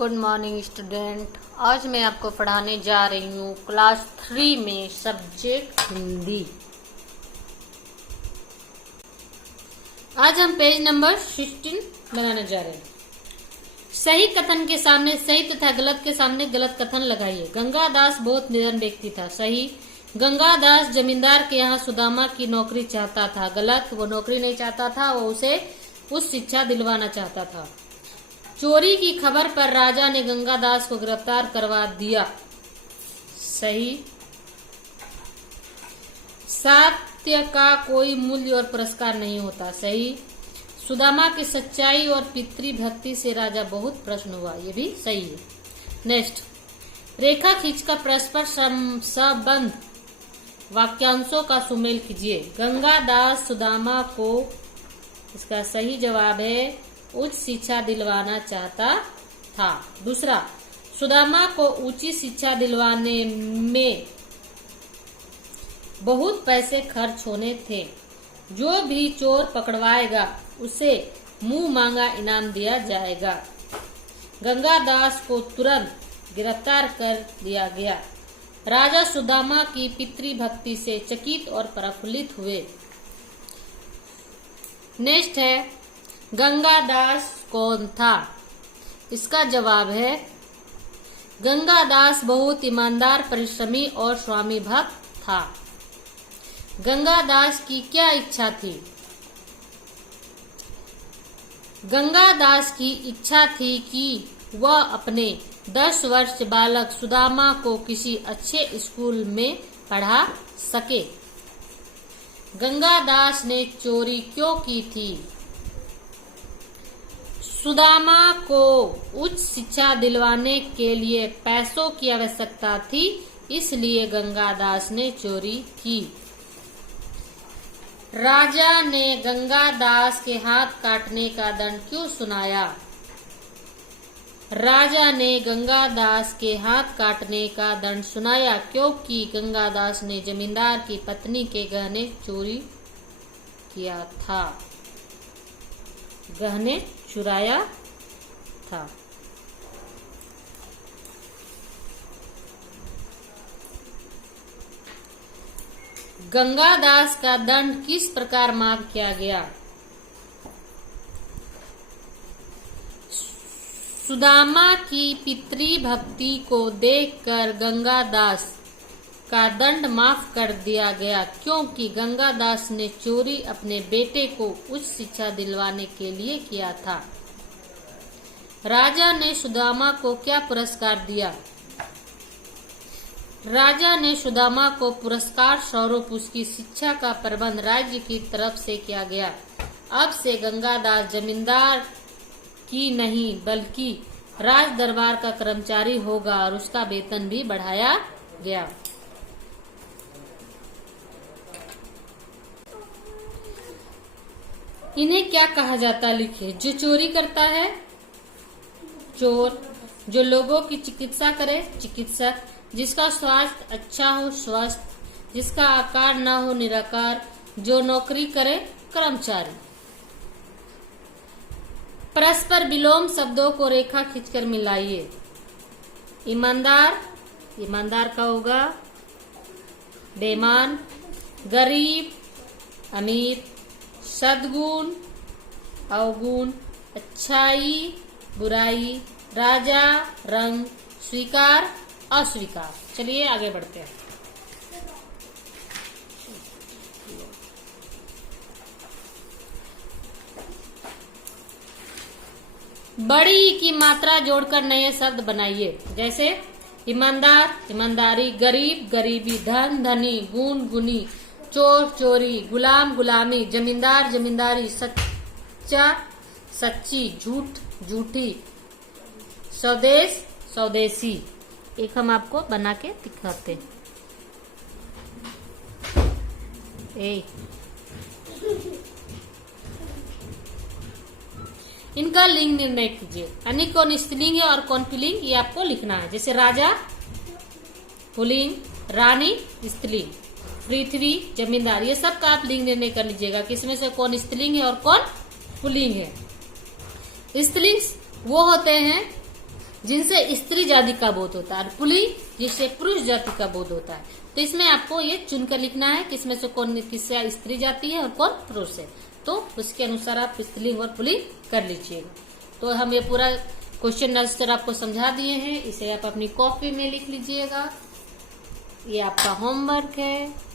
Good morning student. आज मैं आपको पढ़ाने जा रही हूँ क्लास 3 में सब्जेक्ट हिंदी। आज हम पेज नंबर 16 बनाने जा रहे हैं। सही कथन के सामने सही तथा गलत के सामने गलत कथन लगाइए। गंगादास बहुत निधन व्यक्ति था। सही, गंगादास जमींदार के यहाँ सुदामा की नौकरी चाहता था। गलत, वो नौकरी नहीं चाहता था, वो उसे उस शिक्षा दिलवाना चाहता था। चोरी की खबर पर राजा ने गंगादास को गिरफ्तार करवा दिया। सही, सत्य का कोई मूल्य और पुरस्कार नहीं होता। सही, सुदामा की सच्चाई और पितृभक्ति से राजा बहुत प्रसन्न हुआ। ये भी सही है। नेक्स्ट, रेखा खींचकर परस्पर संबंध वाक्यांशों का सुमेल कीजिए। गंगादास सुदामा को, इसका सही जवाब है उच्च शिक्षा दिलवाना चाहता था। दूसरा, सुदामा को ऊंची शिक्षा दिलवाने में बहुत पैसे खर्च होने थे। जो भी चोर पकड़वाएगा उसे मुंह मांगा इनाम दिया जाएगा। गंगादास को तुरंत गिरफ्तार कर लिया गया। राजा सुदामा की पितृभक्ति से चकित और प्रफुल्लित हुए। नेक्स्ट है, गंगादास कौन था? इसका जवाब है गंगादास बहुत ईमानदार, परिश्रमी और स्वामी भक्त था। गंगादास की क्या इच्छा थी? गंगादास की इच्छा थी कि वह अपने 10 वर्ष बालक सुदामा को किसी अच्छे स्कूल में पढ़ा सके। गंगादास ने चोरी क्यों की थी? सुदामा को उच्च शिक्षा दिलवाने के लिए पैसों की आवश्यकता थी, इसलिए गंगादास ने चोरी की। राजा ने गंगादास के हाथ काटने का दंड क्यों सुनाया? राजा ने गंगादास के हाथ काटने का दंड सुनाया क्योंकि गंगादास ने जमींदार की पत्नी के गहने चोरी किया था। गहने चुराया था। गंगादास का दंड किस प्रकार माफ किया गया? सुदामा की पितृभक्ति को देखकर गंगादास का दंड माफ कर दिया गया क्योंकि गंगादास ने चोरी अपने बेटे को उच्च शिक्षा दिलवाने के लिए किया था। राजा ने सुदामा को क्या पुरस्कार दिया? राजा ने सुदामा को पुरस्कार स्वरूप उसकी शिक्षा का प्रबंध राज्य की तरफ से किया गया। अब से गंगादास जमींदार की नहीं बल्कि राज दरबार का कर्मचारी होगा और उसका वेतन भी बढ़ाया गया। इन्हें क्या कहा जाता लिखे। जो चोरी करता है चोर, जो लोगों की चिकित्सा करे चिकित्सक, जिसका स्वास्थ्य अच्छा हो स्वस्थ, जिसका आकार न हो निराकार, जो नौकरी करे कर्मचारी। परस्पर विलोम शब्दों को रेखा खींचकर मिलाइए। ईमानदार, ईमानदार का होगा बेईमान। गरीब, अमीर। सद्गुण, अवगुण। अच्छाई, बुराई। राजा, रंग। स्वीकार, अस्वीकार। चलिए आगे बढ़ते हैं। बड़ी की मात्रा जोड़कर नए शब्द बनाइए। जैसे ईमानदार, ईमानदारी। गरीब, गरीबी। धन, धनी। गुण, गुनी। चोर, चोरी। गुलाम, गुलामी। जमींदार, जमींदारी। सच्चा, सच्ची। झूठ, झूठी। स्वदेश, स्वदेशी। एक हम आपको बना के दिखाते हैं। इनका लिंग निर्णय कीजिए। यानी कौन स्त्रीलिंग है और कौन पुल्लिंग, ये आपको लिखना है। जैसे राजा पुल्लिंग, रानी स्त्रीलिंग, पृथ्वी जमींदार, ये सब का आप लिंग निर्णय कर लीजिएगा कि इसमें से कौन स्त्रीलिंग है और कौन पुल्लिंग है। स्त्रीलिंग वो होते हैं जिनसे स्त्री जाति का बोध होता है, और पुल्लिंग जिससे पुरुष जाति का बोध होता है। तो इसमें आपको ये चुनकर लिखना है कि इसमें से कौन किससे स्त्री जाति है और कौन पुरुष है। तो उसके अनुसार आप स्त्रीलिंग और पुल्लिंग कर लीजिएगा। तो हम ये पूरा क्वेश्चन आंसर आपको समझा दिए हैं, इसे आप अपनी कॉपी में लिख लीजिएगा। ये आपका होमवर्क है।